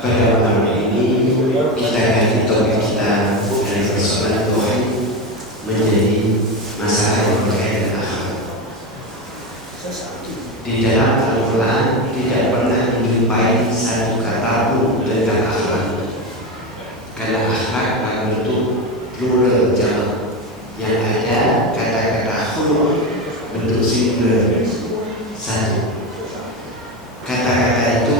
Pada malam ini kita ganti topik kita dari persoalan tauhid menjadi masalah yang berkaitan dengan akhlak. Di dalam Al-Quran tidak pernah dijumpai satu kata pun tentang akhlak, karena akhlak adalah bentuk plural jamak. Yang ada kata-kata khuluq bentuk singular satu. Kata-kata itu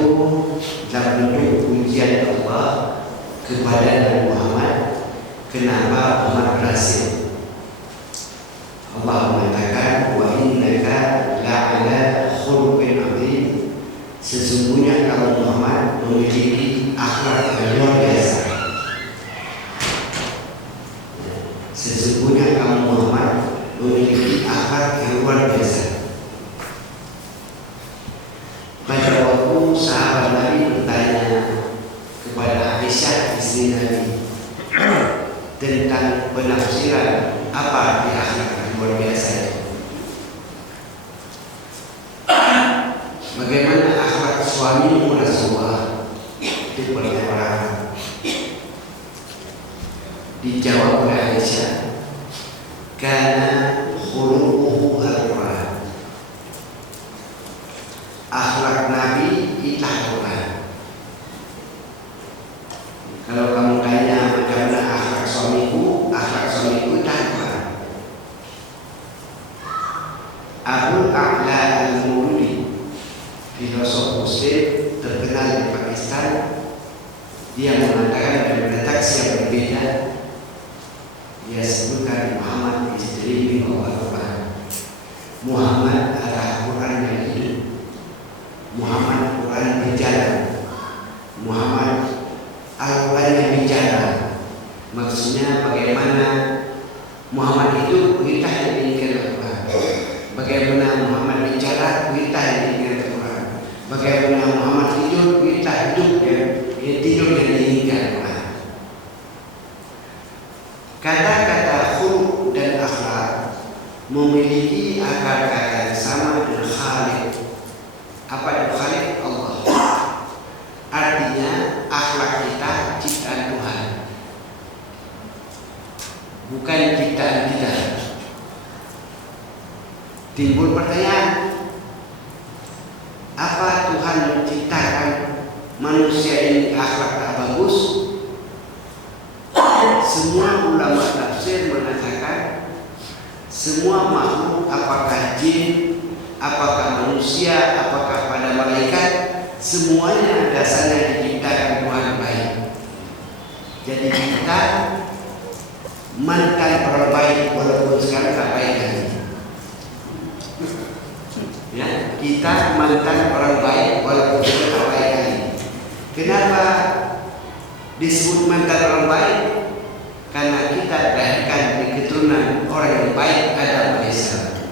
dalam bentuk pujian Allah kepada Nabi Muhammad. Kenapa Muhammad berhasil? Allah mengatakan, wa innaka la'ala khuluqin azim. Sesungguhnya kamu Muhammad memiliki akhlak yang luar biasa. Sesungguhnya kamu Muhammad memiliki akhlak yang luar biasa. Pada waktu sahabat Nabi bertanya kepada Aisyah istri Nabi tentang penafsiran apa arti akhlak yang luar biasa itu. Bagaimana akhlak suamimu Rasulullah? Itu pertanyaan. Dijawab oleh Aisyah, karena khuluquhu al-Quran. Akhlak Nabi itu Al-Quran. Kalau kamu tanya bagaimana akhlak suamiku itu Al-Quran. Abu A'la al-Murudi, filosof Muslim terkenal di Pakistan, dia mengatakan dengan redaksi yang berbeda. Dia sebutkan Muhammad istri bin Al-Quran. Muhammad adalah Quran yang hidup. Muhammad Quran berjalan. Muhammad Al-Quran yang bicara. Maksudnya bagaimana Muhammad itu kita yang diinginkan Al-Quran. Bagaimana Muhammad bicara kita yang diinginkan Al-Quran. Bagaimana Muhammad tidur kita hidup yang tidur yang diinginkan Al-Quran. Kata-kata khuluq dan akhlak memiliki akar kata yang sama dengan Khaliq. Apa itu Khaliq? Allah. Artinya akhlak kita ciptaan Tuhan, bukan ciptaan kita. Timbul pertanyaan, apa Tuhan menciptakan manusia ini akhlak tak bagus? Semua ulama tafsir mengatakan semua makhluk, apakah jin, apakah manusia, apakah pada malaikat, semuanya dasarnya diciptakan Tuhan baik. Jadi kita mantan orang baik walaupun sekarang tak baik lagi. Ya, kita mantan orang baik walaupun sekarang tak baik lagi. Kenapa disebut mantan orang baik? Karena kita dilahirkan di keturunan orang yang baik, Adam alaihissalam.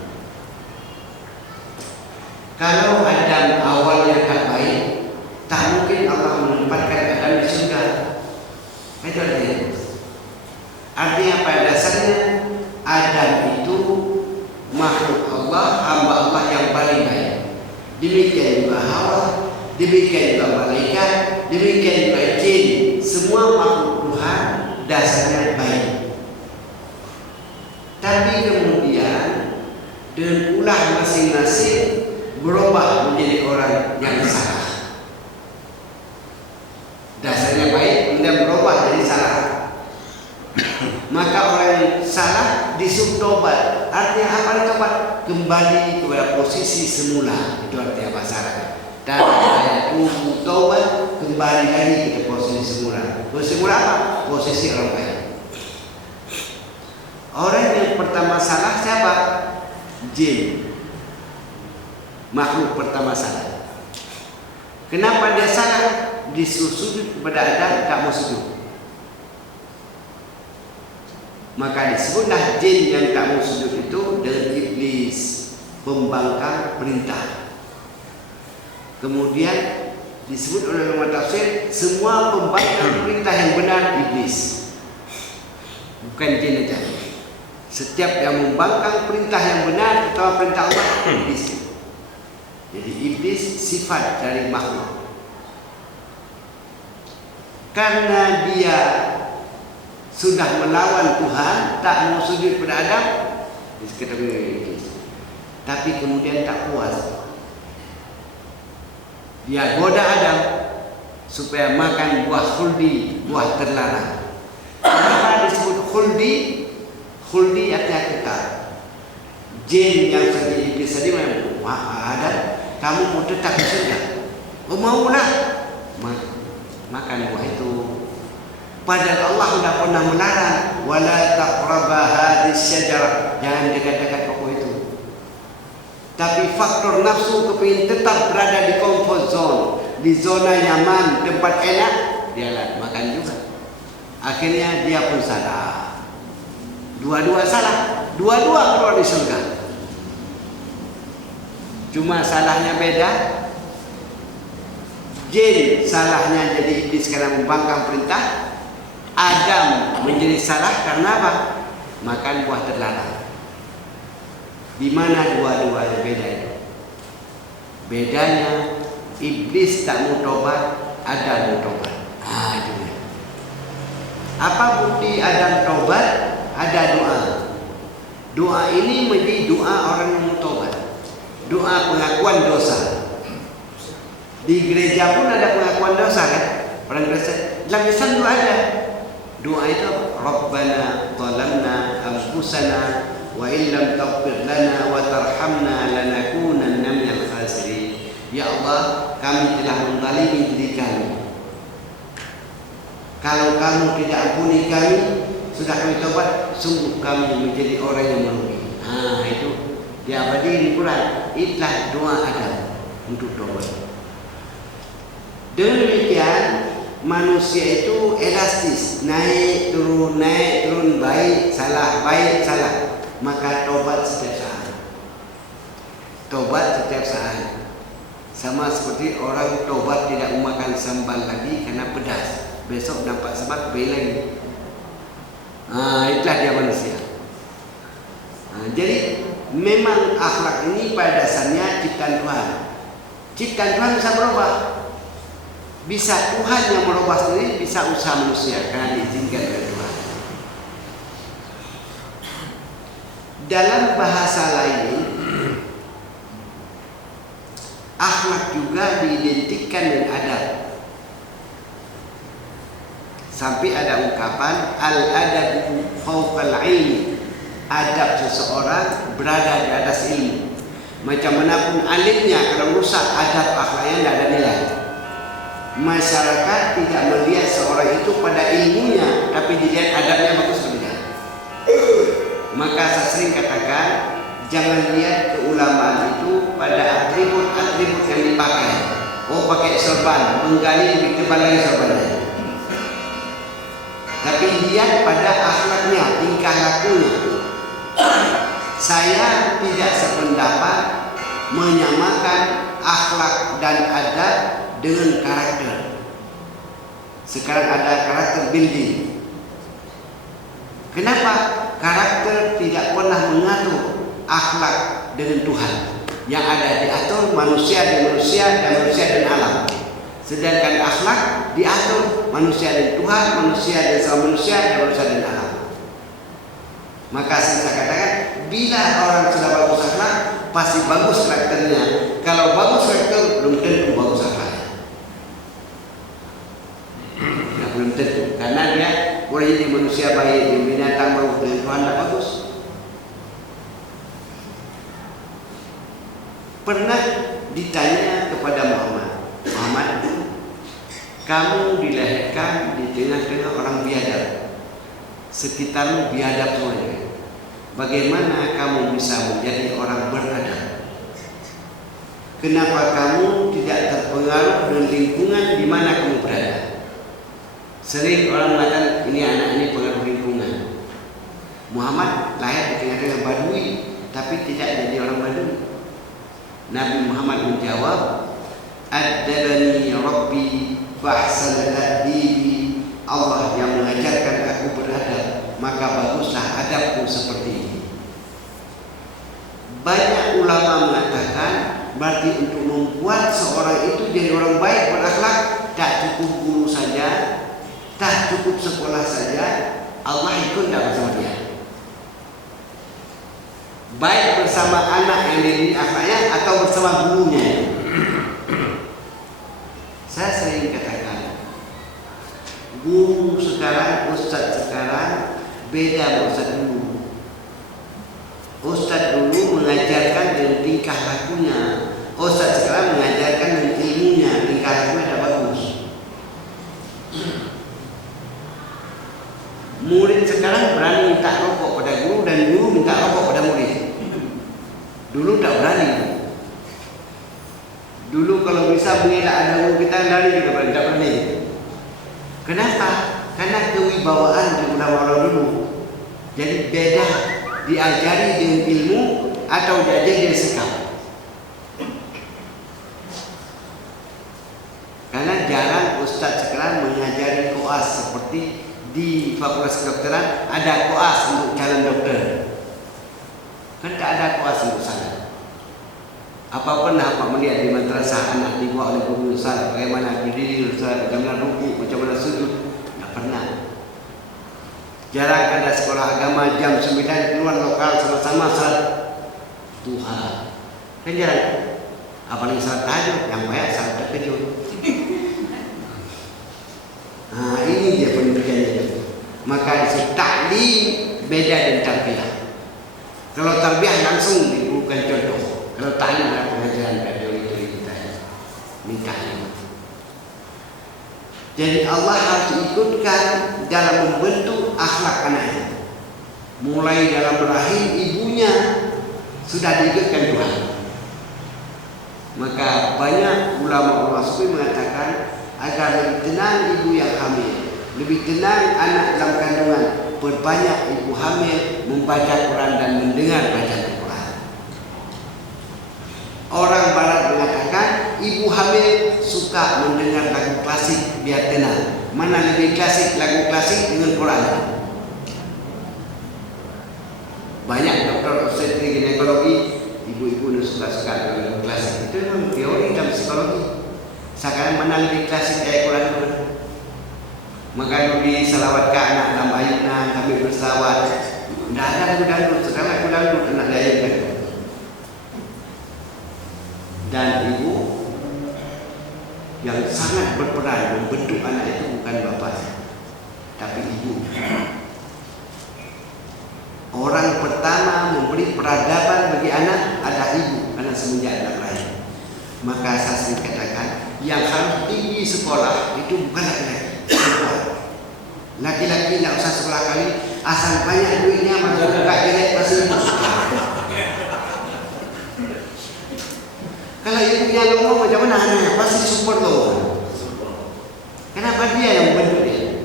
Kalau Adam awalnya tak baik, tak mungkin Allah menempatkan Adam di surga. Itu artinya pada dasarnya Adam itu makhluk Allah, hamba Allah yang paling baik. Demikian juga Hawa, demikian juga malaikat, demikian juga jin. Semua makhluk Tuhan dasarnya baik. Tapi kemudian dengan ulah masing-masing berubah menjadi orang yang salah. Dasarnya baik, kemudian berubah jadi salah. Maka orang yang salah disuruh tobat. Artinya apa tobat? Kembali kepada posisi semula. Itu artinya bahasa Arab. Dan ayat tobat, kembali lagi ke posisi semula. Posisi semula apa? Posisi orang baik. Orang yang pertama salah siapa? Jin. Makhluk pertama salah. Kenapa dia salah? Disuruh sujud kepada Adam, tak mau sujud. Maka disebutlah jin yang tak mau sujud itu dengan iblis, pembangkang perintah. Kemudian disebut oleh ulama tafsir, semua pembangkang perintah yang benar iblis, bukan jin saja. Setiap yang membangkang perintah yang benar atau perintah Allah, iblis. Jadi iblis sifat dari makhluk. karena dia sudah melawan Tuhan, tak mau sujud pada Adam, tapi kemudian tak puas, dia goda Adam supaya makan buah khuldi, buah terlarang. Kenapa disebut khuldi? Khuldi artinya kekal. Jin yang tadi iblis tadi memang, wah Adam, kamu mau tetap di surga? Oh maulah, makan buah itu. Padahal Allah sudah pernah melarang, wala taqraba hadhihi syajarah, jangan dekat-dekat pokok itu. Tapi faktor nafsu kepingin tetap berada di comfort zone, di zona nyaman, tempat enak, dia makan juga. Akhirnya dia pun salah. Dua-dua salah, dua-dua keluar di surga. Cuma salahnya beda. Jin salahnya jadi iblis karena membangkang perintah. Adam menjadi salah karena apa? Makan buah terlarang. Di mana dua-duanya beda itu? Bedanya iblis tak mau tobat, Adam mau tobat. Itu. Apa bukti Adam tobat? Ada doa. Doa ini menjadi doa orang yang mau tobat. Doa pengakuan dosa. Di gereja pun ada pengakuan dosa kan? Orang dosa. Dalam Islam juga ada. Doa itu Rabbana zalamna anfusana wa illam taghfir lana wa tarhamna lanakunanna minal khasirin. Ya Allah, kami telah menzalimi diri kami. Kalau kamu tidak ampuni kami, sudah kami tobat, sungguh kami menjadi orang yang merugi. Itu diabadikan di Quran. Itulah doa Adam untuk tobat. Demikian manusia itu elastis, naik turun, baik salah, maka tobat setiap saat. Tobat setiap saat. Sama seperti orang tobat tidak memakan sambal lagi karena pedas. Besok nampak sebat beli lagi. Itulah dia manusia. Jadi memang akhlak ini pada dasarnya ciptaan Tuhan. Ciptaan Tuhan bisa berubah. Bisa Tuhan yang merubah sendiri, bisa usaha manusia karena diizinkan oleh Tuhan. Dalam bahasa lain, akhlak juga diidentikan dengan adab. Sampai ada ungkapan al-adabu fawqal ilmi. Adab seseorang berada di atas ilmu. Macam mana pun alimnya, kalau rusak adab akhlaknya tidak ada nilai. Masyarakat tidak melihat seorang itu pada ilmunya, tapi dilihat adabnya bagus atau tidak. Maka saya sering katakan, jangan lihat keulamaan itu pada atribut-atribut yang dipakai. Oh, pakai sorban, menggali lebih tebal lagi sorbannya. Tapi lihat pada akhlaknya, tingkah lakunya. Saya tidak sependapat menyamakan akhlak dan adab dengan karakter. Sekarang ada karakter building. Kenapa? Karakter tidak pernah mengatur akhlak dengan Tuhan. Yang ada diatur manusia dan manusia dan manusia dan alam. Sedangkan akhlak diatur manusia dan Tuhan, manusia dan sama manusia dan manusia dan alam. Maka saya katakan, bila orang sudah bagus akhlak, pasti bagus karakternya. Kalau bagus karakter, belum tentu bagus akhlak. Belum tentu, karena dia boleh jadi manusia baik, binatang bagus, dan Tuhan tak bagus. Pernah ditanya kepada Muhammad, kamu dilahirkan di tengah-tengah orang biadab, sekitarmu biadab semuanya. Bagaimana kamu bisa menjadi orang beradab? Kenapa kamu tidak terpengaruh dengan lingkungan di mana kamu berada? Sering orang mengatakan ini anak ini pengaruh lingkungan. Muhammad lahir di tengah-tengah Badui, tapi tidak jadi orang Badui. Nabi Muhammad menjawab, Ad-dabani Rabbi fahsana ta'dibi. Allah yang mengajarkan aku beradab, maka baguslah adabku seperti ini. Banyak ulama mengatakan berarti untuk membuat seorang itu jadi orang baik berakhlak, tak cukup guru saja, cukup sekolah saja, Allah ikut tak bersama dia. Baik bersama anak yang dididik akhlaknya atau bersama gurunya. Saya sering katakan, guru sekarang, ustaz sekarang beda dengan ustaz dulu. Ustaz dulu mengajarkan dengan tingkah lakunya. Ustaz sekarang mengajarkan dengan ilmunya, tingkah lakunya tak bagus. Murid sekarang berani minta rokok pada guru dan guru minta rokok pada murid. Dulu tak berani. Dulu kalau bisa mengelak ada guru kita lari juga tak berani. Kenapa? Karena kewibawaan daripada orang dulu. Jadi beda diajari dengan ilmu atau diajari dengan sikap. Karena jarang ustaz sekarang mengajari koas seperti di Fakultas Kedokteran ada koas untuk calon dokter. Kan tak ada koas untuk sana. Apa pernah Pak melihat di madrasah anak dibawa oleh guru besar bagaimana berdiri, bagaimana rukuk, macam mana sujud? Tak pernah. Jarang ada sekolah agama jam 9 keluar lokal sama-sama salat Tuhan. Kan jarang. Apalagi salat tahajud, yang banyak salat tahajud. Nah, ini dia pendidikannya. Maka isi taklim beda dengan tarbiyah. Kalau tarbiyah langsung diberikan contoh. Kalau taklim adalah pengajaran teori kita. Ini taklim. Jadi Allah harus ikutkan dalam membentuk akhlak anaknya. Mulai dalam rahim ibunya sudah diikutkan Tuhan. Maka banyak ulama-ulama sufi mengatakan agar lebih tenang ibu yang hamil, lebih tenang anak dalam kandungan, perbanyak ibu hamil membaca Quran dan mendengar bacaan Quran. Orang Barat mengatakan ibu hamil suka mendengar lagu klasik biar tenang. Mana lebih klasik, lagu klasik dengan Quran? Banyak dokter obstetrik ginekologi, ibu-ibu yang suka-suka dengan lagu klasik. Itu memang teori dalam psikologi. Sekarang mana lebih klasik dari Quran? Maka di salawat ke anak dalam ayunan kami bersalawat. Tidak ada lagu dangdut, sekarang lagu dangdut anak diayunkan. Dan ibu yang sangat berperan membentuk anak itu bukan bapaknya, tapi ibu. Orang pertama memberi peradaban bagi anak adalah ibu, karena semenjak anak lahir. Maka saya sering katakan, yang harus tinggi sekolah itu bukan laki-laki. Laki-laki tidak usah sekolah kali, asal banyak duitnya masuk buka jelek masih suka. Kalau ibunya ngomong macam mana anaknya pasti support loh. Kenapa dia yang membentuk dia?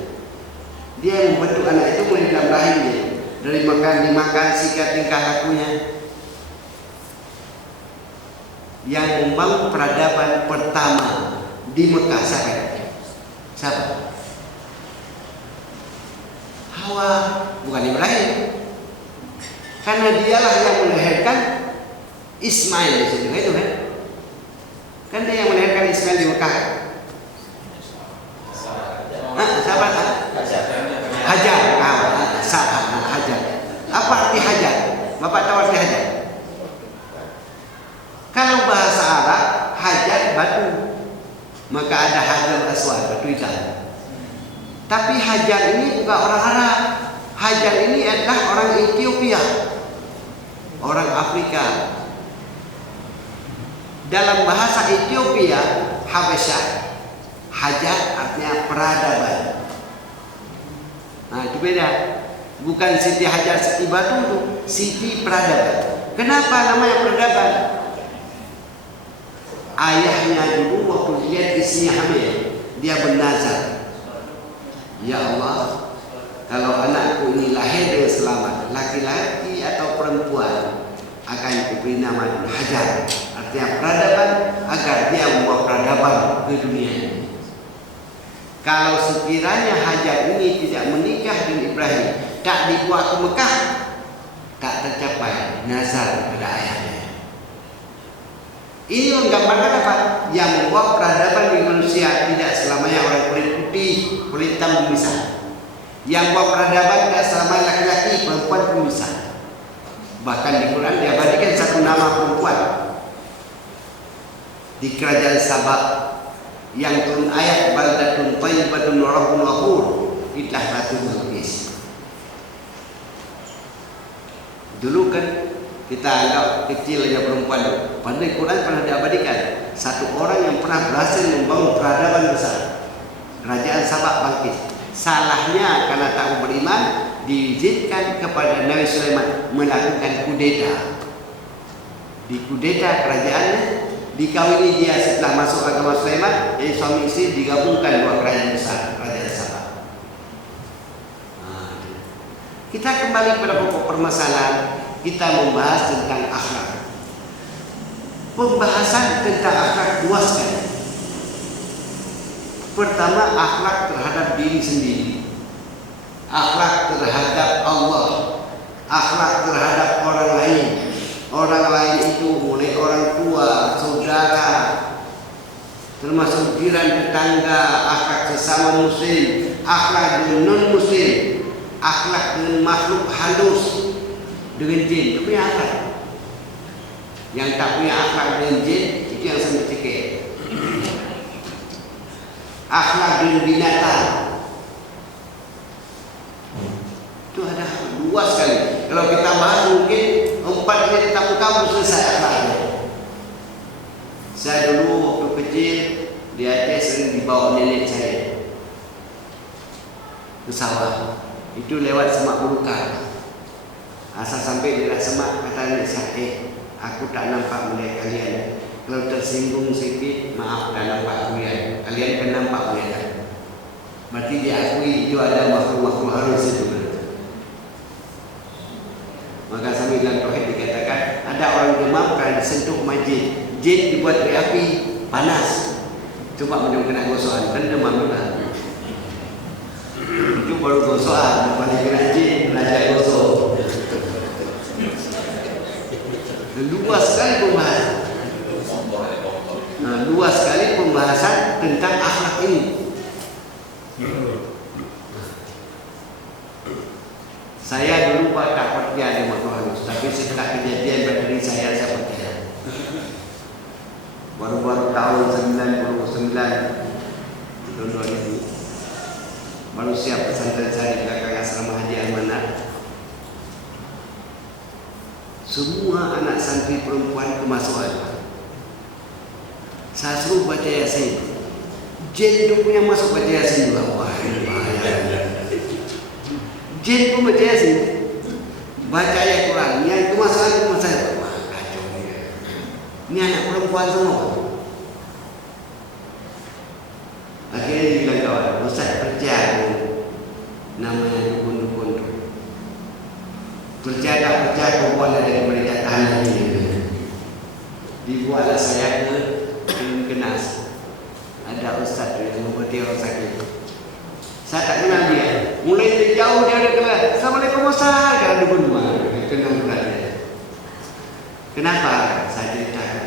Dia yang membentuk anak itu mulai dalam rahimnya, dari makan dimakan, sikap tingkah lakunya. Yang membangun peradaban pertama di Mekah siapa? Hawa, bukan Ibrahim. Karena dialah yang melahirkan Ismail di situ, itu kan? Kan dia yang melahirkan Ismail di Mekah. Siapa? Hajar. Hajar. Apa arti hajar? Bapak tahu arti hajar? Kalau bahasa Arab, hajar batu. Maka ada hajar aswad, batu hitam. Tapi hajar ini bukan orang Arab. Hajar ini adalah orang Ethiopia, orang Afrika. Dalam bahasa Ethiopia, Habasyah, hajar artinya peradaban. Nah, itu beda. Bukan Siti Hajar, Siti Batu itu, Siti Peradaban. Kenapa namanya peradaban? Ayahnya dulu waktu lihat istrinya hamil, dia bernazar, ya Allah, kalau anakku ini lahir dengan selamat, laki-laki atau perempuan, akan kuberi nama Hajar, artinya peradaban, agar dia membawa peradaban ke dunia ini. Kalau sekiranya Hajar ini tidak menikah dengan Ibrahim, tak dibawa ke Mekah, tak tercapai nazar kepada ayahnya. Ini menggambarkan apa? Yang membawa peradaban di manusia tidak selamanya orang kulit putih, kulit hitam bisa. Yang buat peradaban tidak selama laki-laki, perempuan pun bisa. Bahkan di Quran diabadikan satu nama perempuan di kerajaan Sabah yang turun ayat baldatun thayyibatun wa rabbun ghafur, itulah Ratu Bilqis. Dulu kan kita anggap kecil aja perempuan, padahal di Quran pernah diabadikan satu orang yang pernah berhasil membangun peradaban besar, kerajaan Sabah bangkit. Salahnya karena tak beriman, diizinkan kepada Nabi Sulaiman melakukan kudeta. Di kudeta kerajaannya, dikawini dia setelah masuk agama Sulaiman, jadi suami istri digabungkan dua kerajaan besar, kerajaan Sabah. Kita kembali pada pokok permasalahan, kita membahas tentang akhlak. Pembahasan tentang akhlak luas sekali. Pertama, akhlak terhadap diri sendiri, akhlak terhadap Allah, akhlak terhadap orang lain. Orang lain itu mulai orang tua, saudara, termasuk jiran, tetangga, akhlak sesama muslim, akhlak dengan non muslim, akhlak dengan makhluk halus, dengan jin. Itu punya akhlak. Yang tak punya akhlak dengan jin, itu yang sampai cekik. Akhlak dengan binatang, itu ada luas sekali. Kalau kita bahas mungkin 4 menit tak kamu selesai akhlaknya. Saya dulu waktu kecil di Aceh sering dibawa nenek saya ke sawah. Itu lewat semak belukar. Asal sampai di semak, kata nenek saya, aku tak nampak melihat kalian. Kalau tersinggung sedikit, maaf, tak nampak kalian. Kalian kan nampak melihat. Berarti diakui itu ada makhluk-makhluk halus itu. Maka sambil dalam tauhid dikatakan ada orang demam karena disentuh majin. Jin dibuat dari api panas. Coba macam kena gosokan, kan demam juga. Itu baru gosokan, paling kena jin belajar gosok. Luas sekali pembahasan. Luas sekali pembahasan tentang akhlak ini. Saya dulu tak percaya ada makhluk halus, tapi setelah kejadian pada diri saya percaya. Baru-baru tahun 99, tahun 2000, baru siap pesantren saya di belakang asrama Haji Amanat. Semua anak santri perempuan kemasukan. Saya suruh baca Yasin. Jin itu punya masuk baca Yasin juga. Wah, ini bahaya. Jin pun baca Yasin, baca ayat Quran. Yang itu masalah saya. Wah, kacau ni. Ini anak perempuan semua. Akhirnya dia bilang kawan, Ustaz percaya namanya dukun-dukun tu. Percaya tak percaya kau buat dari mereka tahan lagi. Dibuatlah saya ke Kenas. Ada Ustaz yang membuat orang sakit. Saya tak kenal dia. Mulai dari jauh dia ada kelas. Assalamualaikum Ustaz. Kalau dukun rumah, kenal dia. Kenapa? Saya ceritakan.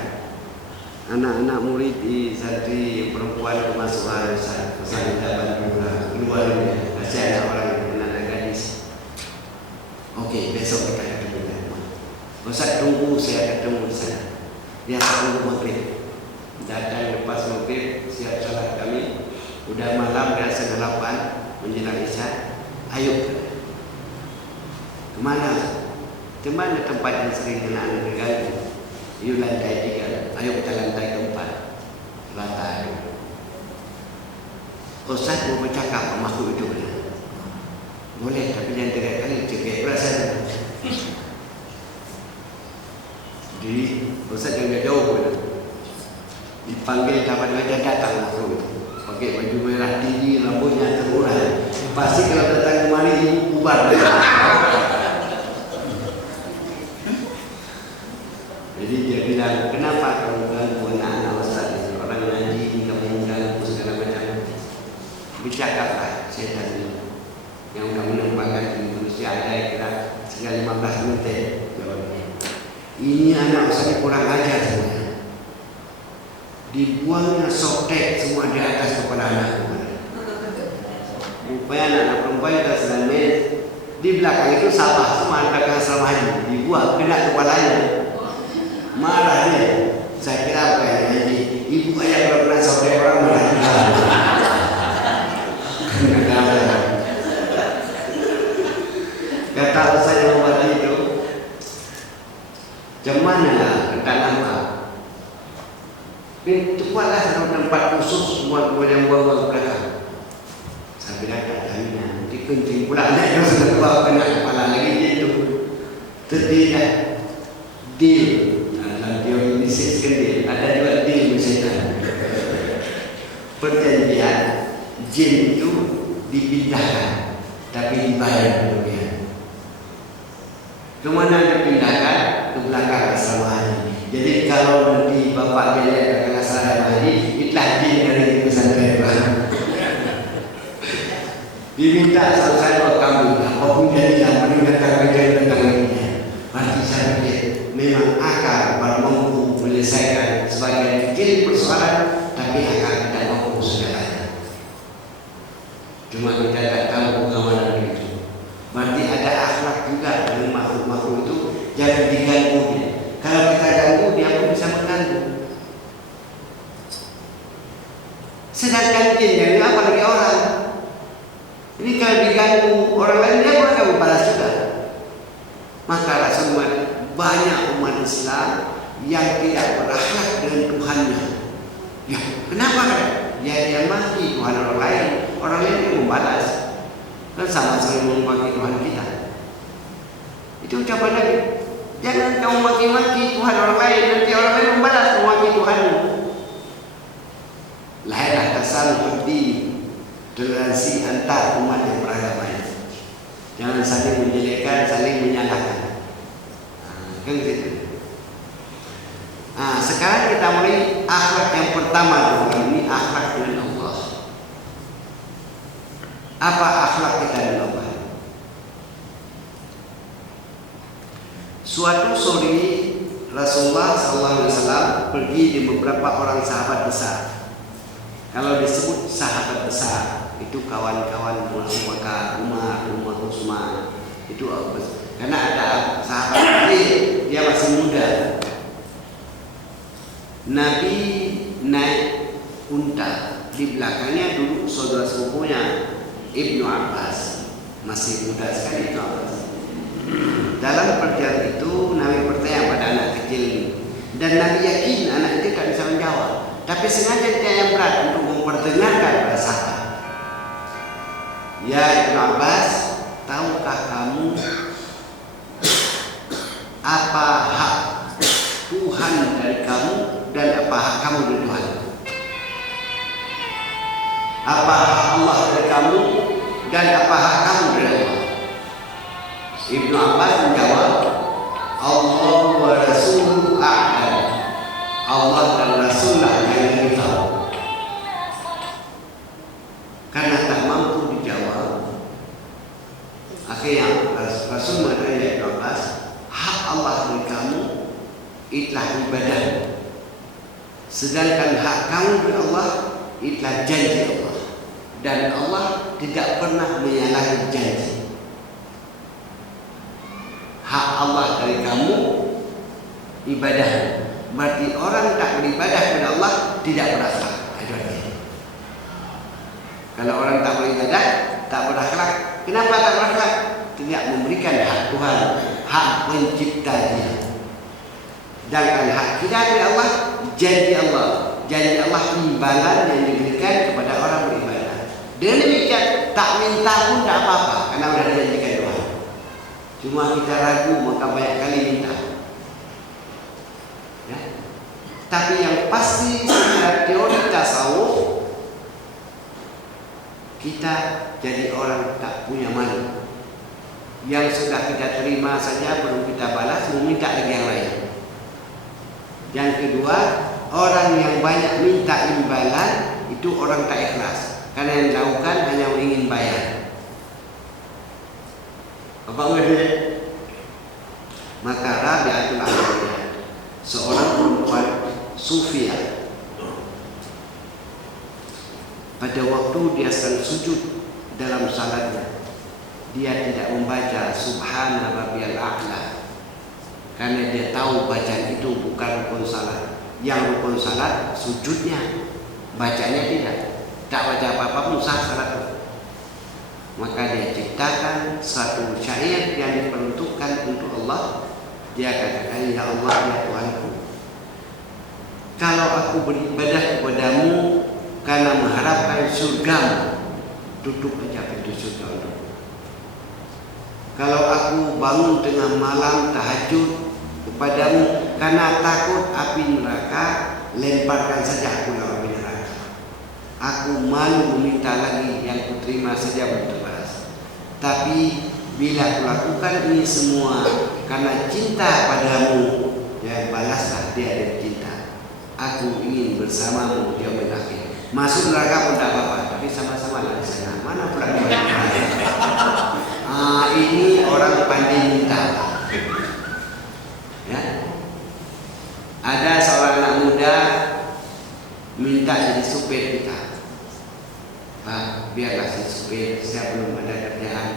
Anak-anak murid di santri perempuan kemasukan Ustaz. Pesan minta bantuan keluar ini. Saya ada orang yang anak gadis. Okey, besok kita ketemu. Ustaz tunggu saya ketemu di sana. Dia tunggu maghrib. Datang lepas maghrib, siap salat kami. Udah malam dah 7:30 menjelang Isya. Ayo. Kemana? Kemana tempat yang sering anak-anak berganggu? You lantai 3. Ayo kita lantai ke-4. Rata. Ustaz mau bercakap sama aku itu. Boleh, tapi jangan 3 kali. Cekik perasaan. Jadi Ustaz jangan jauh pun. Dipanggil dapat wajah datang makhluk itu. Pakai baju merah tinggi, rambutnya terurai. Pasti kalau datang kemari ibu bubar. Jadi dia bilang, kenapa kamu ganggu anak-anak Ustaz? Orang ngaji, kamu ganggu segala macam. Bercakaplah setan ini. Yang kamu nampakkan di Indonesia ada kira sekitar 15 menit. Ini anak Ustaz kurang ajar semuanya. Dibuangnya sotek semua di atas kepala anak. Rupanya anak perempuan kita sedang main, di belakang itu sampah semua belakang asrama haji dibuang kena kepalanya, marah dia. Saya kira apa ya, jadi ibu ayah kalau pernah sampai orang marah. Kata saya waktu itu, gimana lah tentang apa? Itu malah satu tempat khusus buat yang bawa belakang. Saya bilang katanya nanti kencing pula anaknya sudah bawa kena kepala lagi itu. Tidak deal. Dalam teori bisnis kan deal. Ada juga deal misalnya. Perjanjian jin itu dipindahkan, tapi dibayar kemudian. Kemana dipindahkan? Ke belakang asrama haji. Jadi kalau nanti bapak dia lihat belakang asrama haji, itulah jin dari pesantren. Diminta selesai buat kambing, apapun jadi yang meningkatkan kerja tentang lainnya. Pasti saya pikir memang akal baru mampu menyelesaikan sebagian kecil persoalan, tapi akal tidak mampu segalanya. Cuma kita tak tahu bagaimana itu. Berarti ada akhlak juga dengan makhluk-makhluk itu, jangan diganggu dia. Kalau kita ganggu, dia pun bisa mengganggu. Sedangkan jin yang apalagi orang. Ini kalau diganggu orang lain, dia pun akan balas juga. Maka Rasul banyak umat Islam yang tidak berakhlak dengan Tuhannya. Ya, kenapa kan? Dia mati Tuhan orang lain yang membalas. Dan sama saling memaki Tuhan kita. Itu ucapan Nabi. Jangan kamu maki-maki Tuhan orang lain, nanti orang lain membalas memaki Tuhanmu. Lahirlah kesan seperti toleransi antar umat yang beragama. Jangan saling menjelekkan, saling menyalahkan. Kan gitu. Sekarang kita mulai akhlak yang pertama dulu. Ini akhlak dengan Allah. Apa akhlak kita dengan Allah? Suatu sore Rasulullah SAW pergi di beberapa orang sahabat besar. Kalau disebut sahabat besar, itu kawan-kawan Abu Bakar, Umar Utsman, itu karena ada sahabat kecil, dia masih muda. Nabi naik unta, di belakangnya duduk saudara sepupunya Ibnu Abbas, masih muda sekali itu Abbas. Dalam perjalanan itu Nabi bertanya pada anak kecil ini, dan Nabi yakin anak itu tak bisa menjawab, tapi sengaja dia yang berat untuk memperdengarkan pada sahabat. Ya Ibnu Abbas, tahukah kamu apa hak Tuhan dari kamu dan apa hak kamu dari Tuhan? Apa hak Allah dari kamu dan apa hak kamu dari Allah? Ibnu Abbas menjawab, Allah wa Rasuluhu a'lam. Allah dan Rasulullah yang lebih tahu. Karena tak mampu dijawab, akhirnya Rasul mengatakan Ibnu Abbas, hak Allah dari kamu itulah ibadah. Sedangkan hak kamu dari Allah itulah janji Allah. Dan Allah tidak pernah menyalahi janji. Hak Allah dari kamu ibadah. Berarti orang tak beribadah kepada Allah tidak berakhlak. Kalau orang tak beribadah, tak berakhlak, kenapa tak berakhlak? Tidak memberikan hak Tuhan, hak pencipta dia. Dan hak kita dari Allah, janji Allah. Janji Allah imbalan yang diberikan kepada orang beribadah. Dengan demikian, tak minta pun tak apa-apa, karena sudah dijanjikan Tuhan. Cuma kita ragu, maka banyak kali minta. Ya. Tapi yang pasti secara teori tasawuf, kita jadi orang tak punya malu. Yang sudah kita terima saja belum kita balas, meminta lagi yang lain. Yang kedua, orang yang banyak minta imbalan itu orang tak ikhlas. Karena yang dilakukan hanya ingin bayar. Apa enggak? Maka Rabi'atul Adawiyah, seorang perempuan Sufia, pada waktu dia sedang sujud dalam salatnya, dia tidak membaca Subhana Rabbiyal A'la, karena dia tahu bacaan itu bukan rukun salat. Yang rukun salat sujudnya, bacanya tidak. Tak baca apa-apa pun sah salat. Maka dia ciptakan satu syair yang diperuntukkan untuk Allah. Dia katakan, ya Allah, ya Tuhanku, kalau aku beribadah kepadamu karena mengharapkan surgamu, tutup aja pintu surga untukku. Kalau aku bangun tengah malam tahajud kepadamu karena takut api neraka, lemparkan saja aku dalam api neraka. Aku malu meminta lagi, yang kuterima saja belum terbalas. Tapi bila kulakukan ini semua karena cinta padamu, ya balaslah dia dari cinta. Aku ingin bersamamu di yaumil akhir. Masuk neraka pun tak apa-apa, tapi sama-sama lah di sana. Mana pula di neraka? Ini orang pandai minta. Ya. Ada seorang anak muda minta jadi supir kita. Pak, biarlah si supir, saya belum ada kerjaan.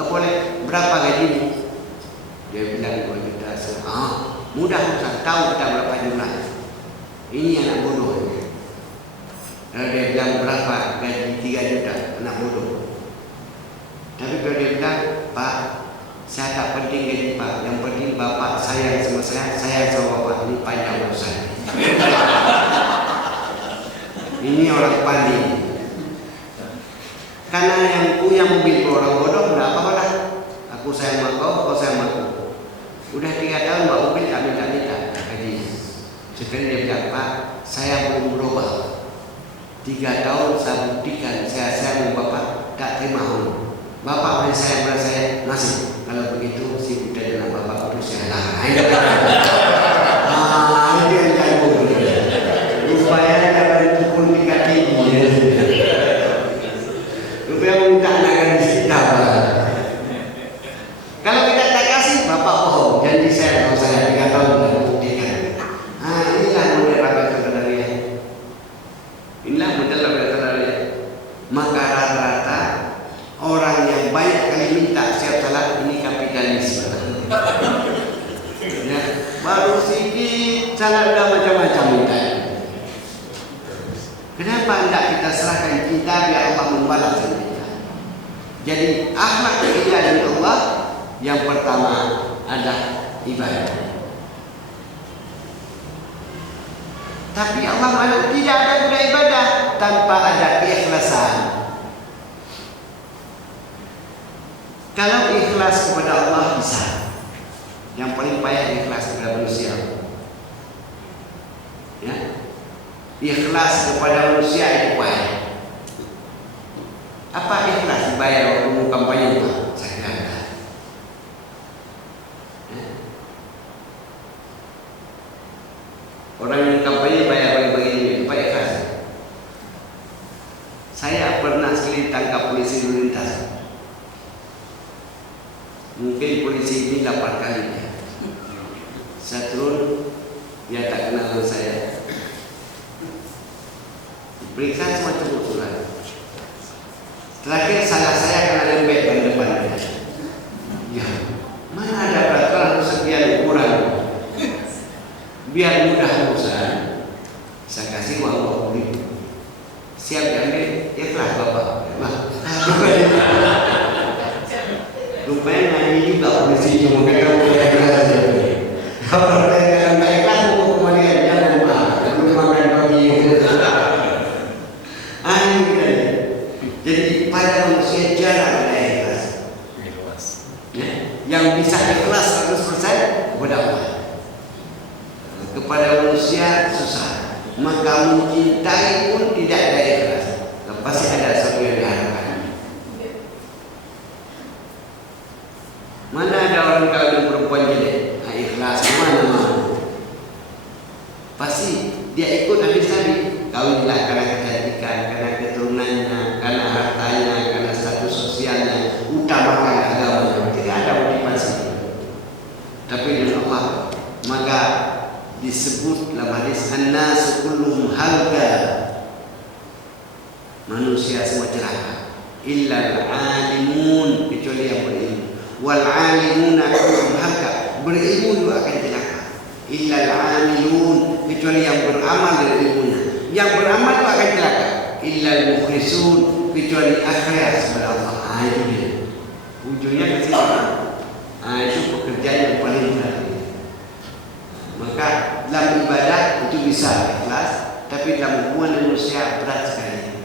Boleh, berapa gajimu? Dia bilang 2 juta. Mudah Ustaz, tahu kita berapa jumlah. Ini anak bodoh. Lalu dia bilang berapa gaji? 3 juta, anak bodoh. Tapi kalau dia bilang, Pak, saya tak penting gaji Pak, yang penting Bapak sayang sama saya sama Bapak. Ini panjang urusan. Ini orang pandai. Karena yang punya mobil orang bodoh, udah apa-apa lah. Aku sayang sama kau, kau sayang sama aku. Udah 3 tahun bawa mobil, tak minta gaji. Sekarang dia bilang, Pak, saya belum berubah. 3 tahun saya buktikan saya sayang sama Bapak, tak terima hulu. Bapak masih sayang pada saya, masih. Kalau begitu, si budak dengan Bapak itu saya larang. Itu yang jago. Rupanya dapat pukul 3 tinggi. Rupanya minta anak gadis kita. Kalau kita tak kasih, Bapak bohong. Janji saya kalau saya 3 tahun sudah buktikan. Inilah model Rabi'atul Qadariyah. Inilah model Rabi'atul Qadariyah. Maka rata-rata orang yang banyak kali minta siap salat ini kapitalis. Ya, baru sedikit salat dah macam-macam minta. Kenapa tidak kita serahkan kita biar Allah membalas kita? Jadi akhlak kita dari Allah yang pertama adalah ibadah. Tapi Allah malu tidak ada guna ibadah tanpa ada keikhlasan. Kalau ikhlas kepada Allah bisa. Yang paling payah ikhlas kepada manusia. Ya. Ikhlas kepada manusia itu payah. Apa ikhlas dibayar waktu kampanye Pak? Saya kira enggak. Ya. Orang yang kampanye bayar bagi-bagi duit, apa ikhlas? Saya pernah sekali tangkap polisi lalu lintas. Mungkin polisi ini 8 kali. Saya turun, dia tak kenal dengan saya. Periksa semacam usulan. Terakhir salah saya kena lembek dari depan. Ya, mana ada peraturan sekian ukuran? Biar mudah urusan, saya kasih uang 20.000. Siap diambil, ikhlas Bapak. Rupanya ini juga polisi cuma kata boleh ikhlas. Kalau saya tak ikhlas, mau kemudian jangan lupa belum makan pagi. Jadi pada manusia jarang ada ikhlas. Ya, yang bisa ikhlas 100% kepada Allah. Kepada manusia susah. Maka mencintai pun tidak ada ikhlas. Pasti ada sesuatu yang diharapkan. Mana ada orang kawin perempuan jelek? Ikhlas mana? Pasti dia ikut habis tadi. Kawinlah karena kecantikan, karena keturunannya, karena hartanya, karena status sosialnya. Utamakan agamanya. Tidak ada motivasi. Tapi dengan Allah, maka disebut dalam hadis an-nasu kulluhum halka. Manusia semua celaka. illal alimun, kecuali yang berilmu. Wal alimuna hamka, berilmu juga akan celaka. Illal amilun, kecuali yang beramal dari ilmunya. Yang beramal juga akan celaka. Illal mukhlisun, kecuali ikhlas kepada Allah. Itu dia. Ujungnya ke situ. Itu pekerjaan yang paling berat. Maka dalam ibadah itu bisa ikhlas, tapi dalam hubungan manusia berat sekali.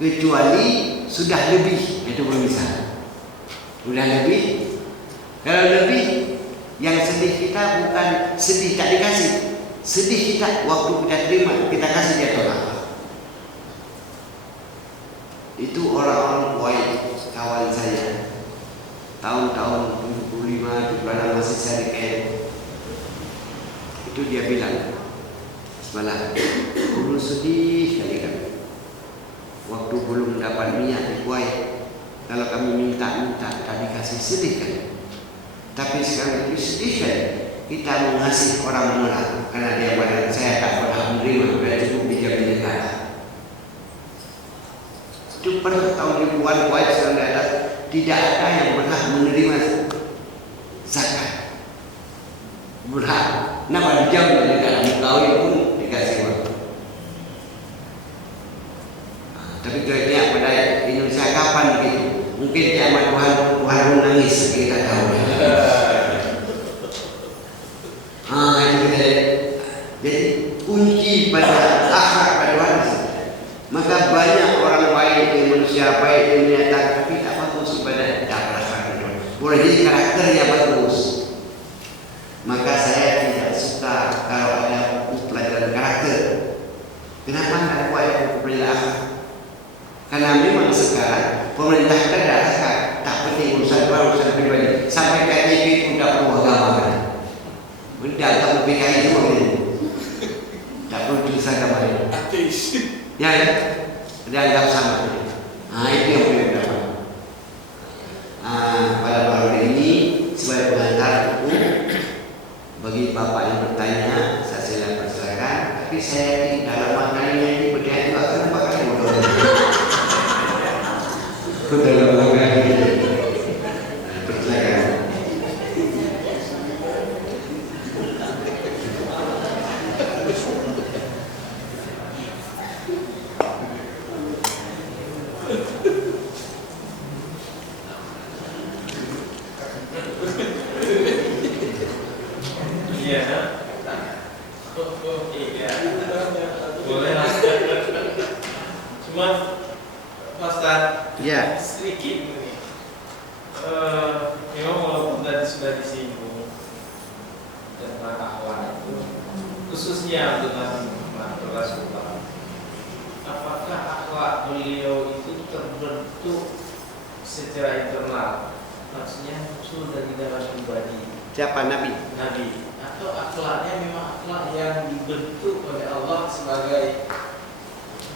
Kecuali sudah lebih, itu belum bisa. Sudah lebih, kalau lebih, yang sedih kita bukan sedih tak dikasih, sedih kita waktu kita terima, kita kasih dia tolak. Itu orang-orang baik kawan saya, tahun-tahun 75 di masih saya di KL. Itu dia bilang, semalam dulu sedih kali kan, waktu belum dapat minyak di Kuwait, kalau kami minta tak dikasih, sedih kan. Tapi sekarang itu sedih kan, kita mengasihi orang menolak karena dia badan saya tak pernah menerima, sudah cukup dijamin negara. Itu pada tahun ribuan Kuwait sedang di atas, tidak ada yang pernah menerima zakat. Berhak, nama dijam dari dalam kawin pun dikasih uang. Tapi kira-kira pada Indonesia kapan begitu? Mungkin kiamat Tuhan menangis, kita tahu. Itu kita. Jadi kunci pada akhlak pada manusia. Maka banyak orang baik, manusia baik yang menyatakan tapi tak bagus ibadah, tak perasaan. Boleh jadi karakternya bagus. Maka saya tidak suka kalau ada buku pelajaran karakter. Kenapa tidak buat buku pelajaran akhlak? Karena memang sekarang pemerintah kita dah tak penting urusan pribadi. Sampai KTP pun tak perlu agama kan? Benda agama PKI semua kan? Tak perlu tulis agama kan? Ya, dia anggap sama. Itu yang boleh dapat. Pada malam ini sebagai pengantar buku, bagi bapak yang bertanya, saya persilakan. Tapi saya yakin dalam maknanya ini berdaya juga akan pakai bodoh. Dalam maknanya ini persilakan. Memang walaupun tadi sudah disinggung tentang akhlak itu, khususnya untuk Nabi Muhammad Rasulullah, apakah akhlak beliau itu terbentuk secara internal, maksudnya muncul dari dalam pribadi? Siapa Nabi? Nabi, atau akhlaknya memang akhlak yang dibentuk oleh Allah sebagai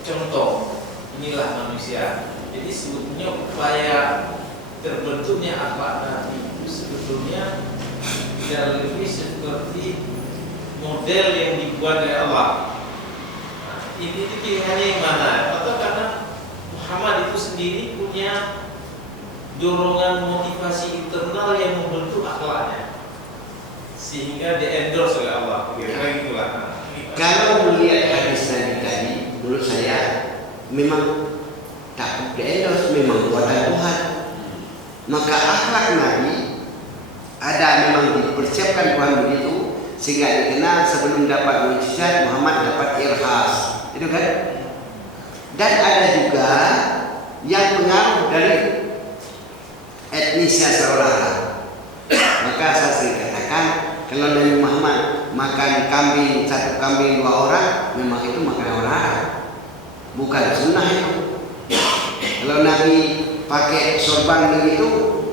contoh, inilah manusia. Jadi sebetulnya upaya terbentuknya akhlak Nabi itu sebetulnya tidak lebih seperti model yang dibuat oleh Allah. Ini pilihannya yang mana? Atau karena Muhammad itu sendiri punya dorongan motivasi internal yang membentuk akhlaknya, sehingga di-endorse oleh Allah. Kira-kira gitulah. Kalau melihat hadis Nabi tadi, menurut saya memang tak di-endorse, memang buatan Tuhan. Maka akhlak Nabi ada memang dipersiapkan Tuhan begitu sehingga dikenal sebelum dapat mujizat Muhammad dapat irhas, itu kan? Dan ada juga yang pengaruh dari etnisnya seolah-olah. Maka saya sering katakan kalau Nabi Muhammad makan kambing, satu kambing 2 orang, memang itu makan orang Arab, bukan sunnah itu. Kalau Nabi pakai sorban begitu,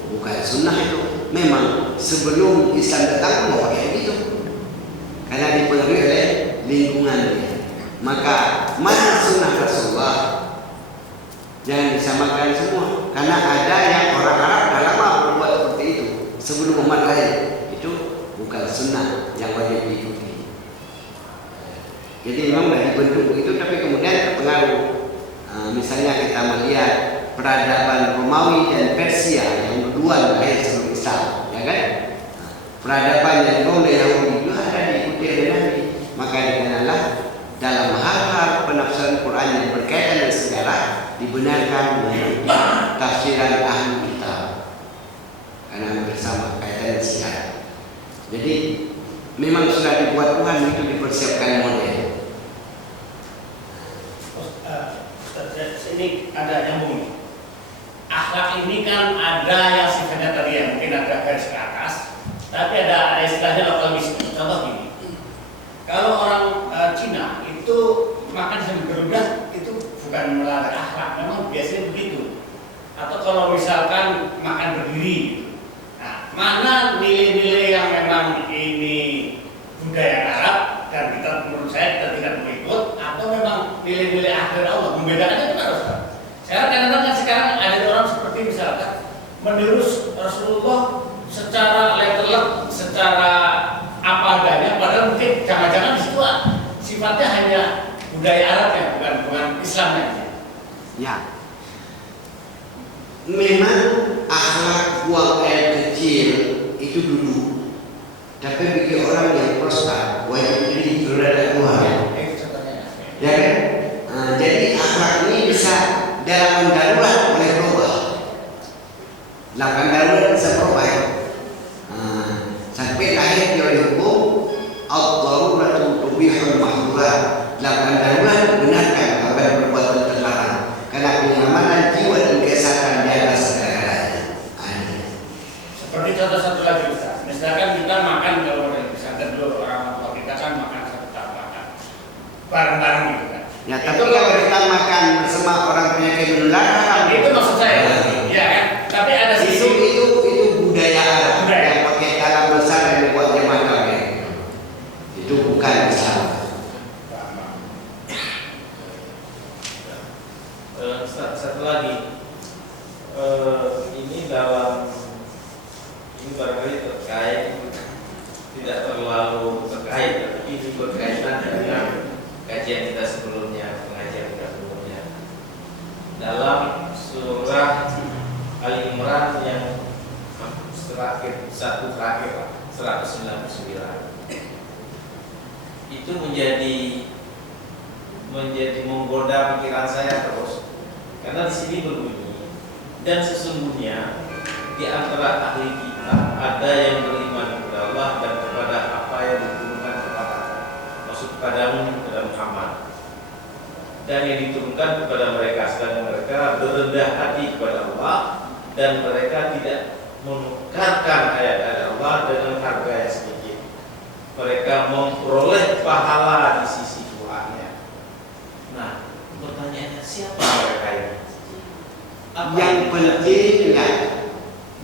bukan sunnah itu. Memang sebelum Islam datang mau pakai begitu, karena dipengaruhi oleh lingkungan. Maka mana sunnah Rasulullah? Jangan disamakan semua, karena ada yang orang Arab dah lama berbuat seperti itu sebelum umat lain. Itu bukan sunnah yang wajib diikuti. Jadi memang dah dibentuk begitu, tapi kemudian terpengaruh. Misalnya kita melihat peradaban Romawi dan Persia yang kedua lahir sebelum Islam, ya kan? Peradaban yang oleh Yahudi juga ada diikuti oleh Nabi. Maka dikarenalah dalam hal-hal penafsiran Quran yang berkaitan dengan sejarah dibenarkan menurut tafsiran ahli kitab karena bersama kaitan dengan sejarah. Jadi memang sudah dibuat Tuhan itu dipersiapkan model. Ini ada nyambung. Akhlak ini kan ada yang sifatnya tadi yang mungkin ada garis ke atas, tapi ada istilahnya lokalisme. Contoh gini, kalau orang Cina itu makan sambil berudah itu bukan melanggar akhlak, memang biasanya begitu. Atau kalau misalkan makan berdiri, gitu. Nah, mana nilai-nilai yang memang ini budaya Arab dan kita menurut saya kita tidak mengikut, atau memang nilai-nilai akhir Allah membedakannya itu harus. Saya kadang-kadang sekarang ada orang seperti misalkan meniru Rasulullah secara letter, secara apa adanya, padahal mungkin jangan-jangan di situ sifatnya hanya budaya Arab ya, bukan Islamnya. Ya, memang akhlak buang air kecil itu dulu, tapi bagi orang yang prostat, wajib diri berada Tuhan. Ya kan? Jadi akhlak ini bisa dalam darurat boleh berubah. Dalam darurat bisa berubah. Sampai lahir dia dihukum ad-daruratu tubihul mahdurat. Dalam darurat benarkan apa yang perbuatan terlarang karena kenyamanan jiwa dan kesehatan di atas segala-galanya. Seperti contoh satu lagi Ustaz. Misalkan kita makan, kalau misalkan dulu orang tua kita kan makan satu makan bareng-bareng gitu kan. Ya, tapi kalau kita makan bersama orang penyakit menular, itu maksud saya, ya kan? Tapi ada sisi itu budaya Arab yang pakai dalam besar dan dibuatnya makan ya. Itu bukan Islam. Satu lagi, ini barangkali terkait, tidak terlalu terkait, tapi ini berkaitan dengan kajian kita sebelumnya, pengajian kita sebelumnya. Dalam surah Al-Imran yang satu terakhir 199 itu menjadi menggoda pikiran saya terus, karena di sini berbunyi, dan sesungguhnya di antara ahli kita ada yang beriman kepada Allah dan kepada apa yang diturunkan kepada padamu kepada Muhammad, dan yang diturunkan kepada mereka, sedang mereka berendah hati kepada Allah dan mereka tidak menukarkan ayat-ayat Allah dengan harga yang sedikit. Mereka memperoleh pahala di sisi Tuhannya. Nah, pertanyaannya siapa mereka ini?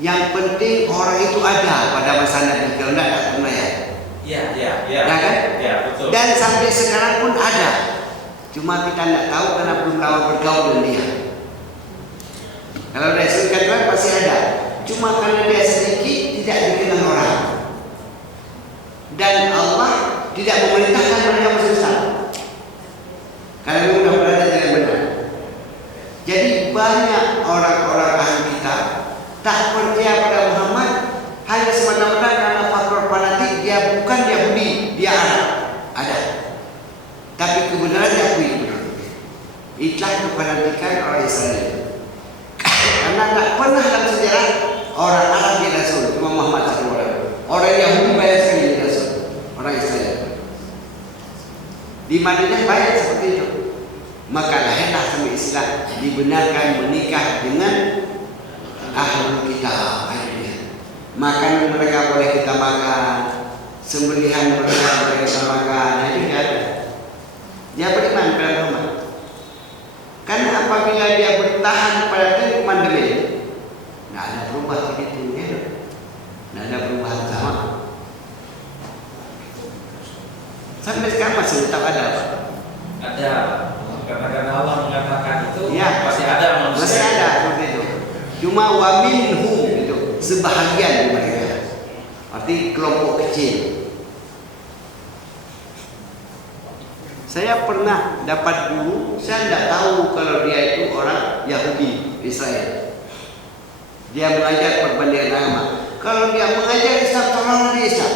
Yang penting orang itu ada pada masa Nabi Muhammad atau ya kan? Ya, betul. Dan sampai sekarang pun ada. Cuma kita tidak tahu karena belum lama bergaul dengan dia. Kalau dia sebutkan Tuhan pasti ada. Cuma karena dia sedikit tidak dikenal orang. Dan Allah tidak memerintahkan mereka masuk Islam. Karena dia sudah berada dengan benar. Jadi banyak orang-orang ahli kita tak percaya pada Muhammad hanya semata-mata karena faktor fanatik. Dia bukan Yahudi, dia Arab. Ada. Tapi kebenaran diakui. Itulah kefanatikan orang Israel. Karena tak pernah dalam sejarah orang Arab jadi Rasul, cuma Muhammad satu orang. Orang Yahudi banyak sekali jadi Rasul, orang Israel. Di Madinah banyak seperti itu. Maka lahirlah sama Islam dibenarkan menikah dengan ahlul kitab. Makanan mereka boleh kita makan, sembelihan mereka boleh kita makan. Nah, itu dia ada. Dia beriman kepada Muhammad. Karena apabila dia bertahan pada hukuman demi, tidak ada perubahan begitu, ya. Tidak ada perubahan sama. Sampai sekarang masih tetap ada. Ada. Karena Allah mengatakan itu, ya, masih ada manusia. Masih ada seperti itu. Cuma wa minhum itu sebahagian mereka. Arti kelompok kecil. Saya pernah dapat guru, saya tidak tahu kalau dia itu orang Yahudi Israel. Dia mengajar perbandingan agama. Kalau dia mengajar Islam, tolonglah dia Islam.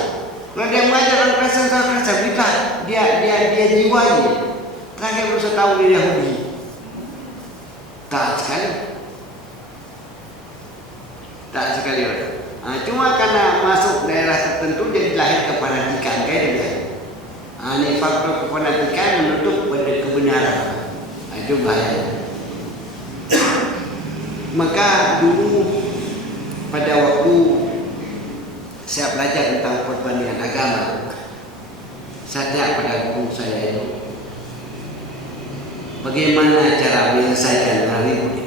Kalau dia mengajar orang Kristen, tolong Kristen. Bukan, dia jiwanya. Terakhir saya tahu dia Yahudi. Tak sekali. Cuma karena masuk daerah tertentu jadi lahir kefanatikan kayak dia. Ini faktor kefanatikan menutup pada kebenaran. Itu bahaya. Maka dulu pada waktu saya belajar tentang perbandingan agama, saya tanya pada guru saya itu, bagaimana cara menyelesaikan hal ini?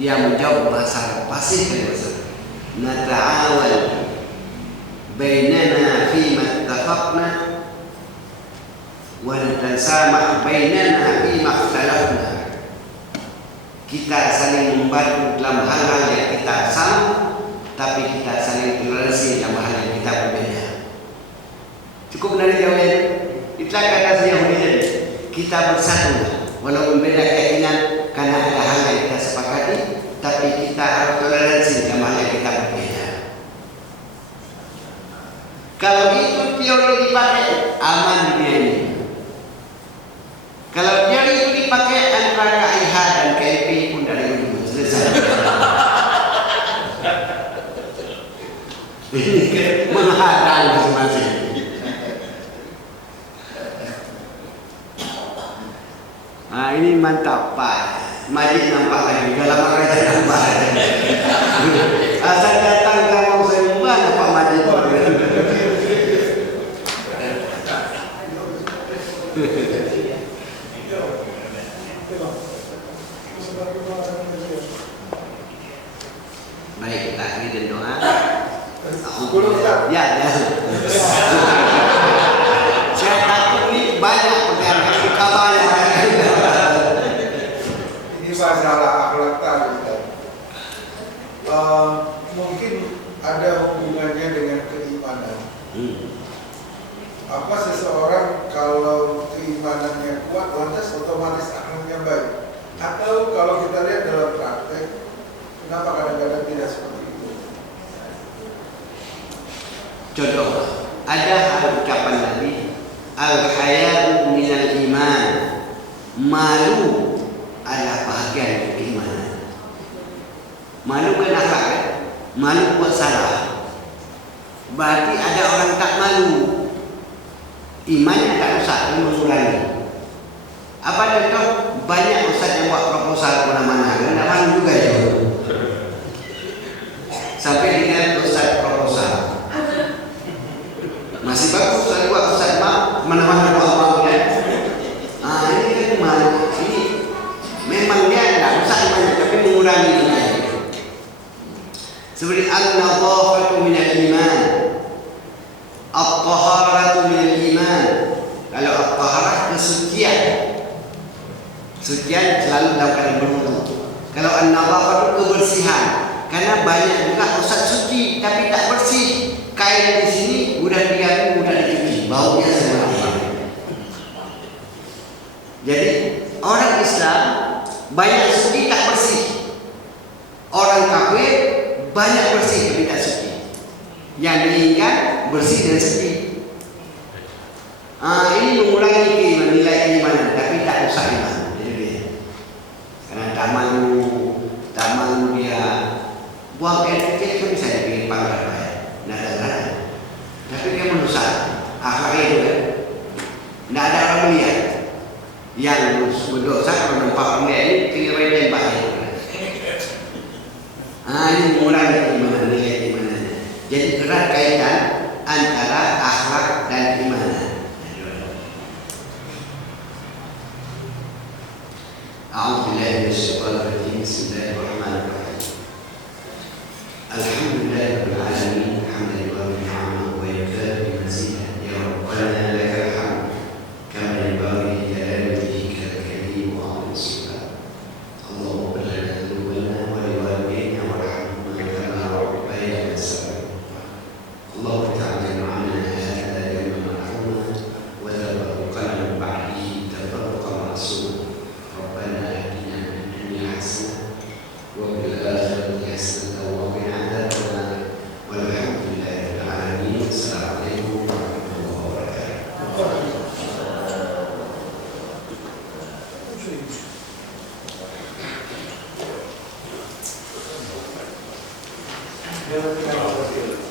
Dia menjawab bahasa pasif dan bahasa nata'awal bainana fima ittafaqna wa natasama' bainana fima ikhtalafna. Kita saling membantu dalam hal-hal yang kita sama, tapi kita saling toleransi dalam hal yang kita berbeda. Cukup dari jawaban. Itulah kata Yahudi tadi. Kita bersatu walaupun beda keyakinan, karena ada hal yang kita sepakati, tapi kita harus toleransi dalam hal yang kita berbeda. Kalau itu teori dipakai, aman dunia ini. Kalau teori itu dipakai antara KIH dan KIP pun dari dulu selesai. Ini menghadang masing-masing. Nah, ini mantap Pak. Majid nampak lagi, dalam kereta nampak. Asal datang kamu saya membantu Pak Majid. Baik, kita akhiri dengan doa. Ya. Saya takut ini banyak pertanyaan kabarnya. Ini masalah akhlak tadi. Mungkin ada hubungannya dengan keimanan. Apa seseorang kalau keimanannya kuat, lantas otomatis akhlaknya baik? Atau kalau kita lihat dalam praktek, kenapa kadang-kadang tidak seperti itu? Contoh, ada ucapan Nabi, al-haya'u minal iman. Malu adalah bahagian dari keimanan. Malu kan akhlak, kan? Malu buat salah. Berarti ada orang tak malu, imannya tak usah mengurangi. Apa contoh? Banyak ustaz yang buat proposal kemana-mana, tidak malu juga ya. Sampai dengan ustaz proposal masih bagus, saya buat ustaz mana-mana buat ya. Ini kan malu. Ini memang dia tidak usah imannya, tapi mengurangi imannya. Seperti an-nadhafatu minal iman, at-taharatu minal iman. Kalau at-taharah kesucian, sucian selalu dalam keadaan berwudu. Kalau an-nadhafatu kebersihan, karena banyak juga ustaz suci tapi tak bersih. Kain di sini udah diganti, udah dicuci, baunya semua. Jadi orang Islam banyak suci tak bersih. Orang kafir banyak bersih tapi tak suci. Yang diinginkan bersih dan suci. Ini mengurangi keimanan, nilai keimanan, tapi tak usah iman. Karena tak malu dia buang air kecil itu bisa dibikin panggilan bayar. Nada-nada. Tapi dia menusak akhlaknya itu kan. Tidak ada orang melihat. Yang berdosa kalau nampak orang melihat ini kira-kira tembak itu. Ini mengurangi keimanan, nilai keimanan. Jadi erat kaitan antara Dia tidak berhasil.